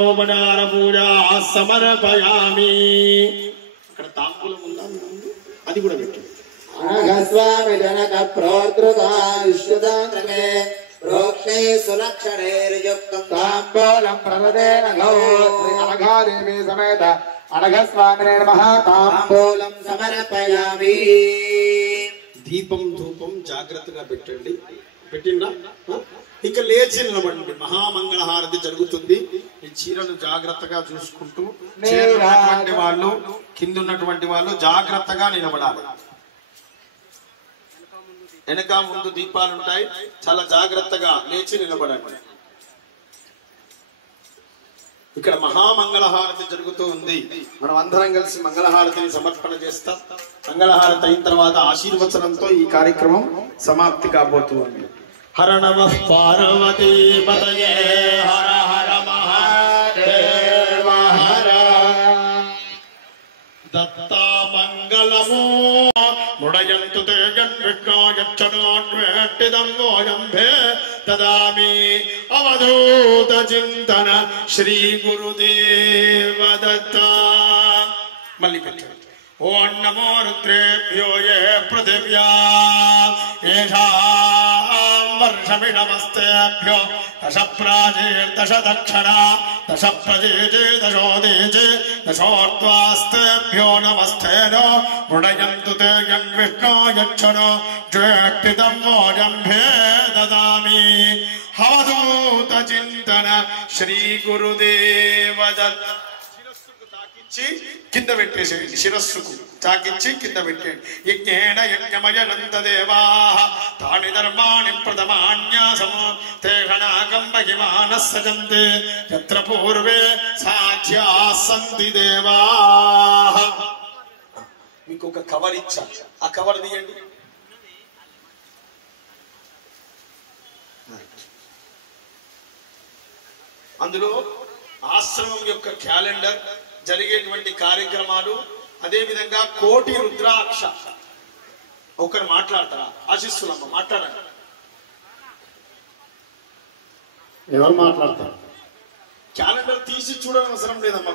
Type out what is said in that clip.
ఉపచార పూజ సమర్పయామి. అక్కడ తాంబూలం ఉందా అది కూడా పెట్టు. అనఘస్వామి జనక ప్రోద్రుతా విశ్వదానమే ప్రోక్షే సులక్షణైర్యుక్తం తాంబూలం ప్రదదేన గౌ శ్రీ అనఘాదేవి సమేత అనఘస్వామినే నమః తాంబూలం సమర్పయామి. దీపం ధూపం జాగ్రత్తగా పెట్టండి. పెట్టిందా? ఇక లేచి నిలబడండి. మహామంగళహారతి జరుగుతుంది. ఈ చీరలు జాగ్రత్తగా చూసుకుంటూ చేరున్నటువంటి వాళ్ళు కింద ఉన్నటువంటి వాళ్ళు జాగ్రత్తగా నిలబడాలి. వెనక ముందు దీపాలు ఉంటాయి. చాలా జాగ్రత్తగా లేచి నిలబడండి. ఇక్కడ మహామంగళహారతి జరుగుతూ ఉంది. మనం అందరం కలిసి మంగళహారతిని సమర్పణ చేస్తాం. మంగళహారతి అయిన తర్వాత ఆశీర్వచనంతో ఈ కార్యక్రమం సమాప్తి కాబోతుంది. హర నమః పార్వతీ పతయే హర హర మహాదేవ హర దత్తా మంగళమో ముడయంతు తే జన్విష్ణోయచ్చనోన్వేట్టిదంగోయంభే తదామి అవధూత చింతన శ్రీ గురుదేవ దత్త. మళ్ళీ పెట్టండి. ఓం నమో రుద్రేభ్యో ఏ పృథివ్యా వర్షమిణమస్తేభ్యో దశ ప్రాచీర్దశ దక్షిణ దశ ప్రజీజే దశోదీజే దశోర్ధ్వాస్తేభ్యో నమస్తేనో మృడయంతు తే యన్విష్ణో యచ్చనో జ్యేష్ఠితమోజంభే దదామి అవధూత చింతన శ్రీ గురుదేవ దత్త. కింద పెట్టేసేయండి. శిరస్సుకు చాకించి కింద పెట్టేయండి. యజ్ఞేన యజ్ఞమయనంతదేవా తాని ధర్మాణి ప్రథమాన్యాసము తేషణాకం మహిమానః సజంతే యత్ర పూర్వే సాధ్యా సంతి దేవా. మీకు ఒక కవర్ ఇచ్చా. ఆ కవర్ తీయండి. అందులో ఆశ్రమం యొక్క క్యాలెండర్, జరిగేటువంటి కార్యక్రమాలు, అదే విధంగా కోటి రుద్రాక్ష. ఒకరు మాట్లాడతారా? ఆశిస్తులమ్మ మాట్లాడండి. ఎవరు మాట్లాడతారు? క్యాలెండర్ తీసి చూడడం అవసరం లేదమ్మా.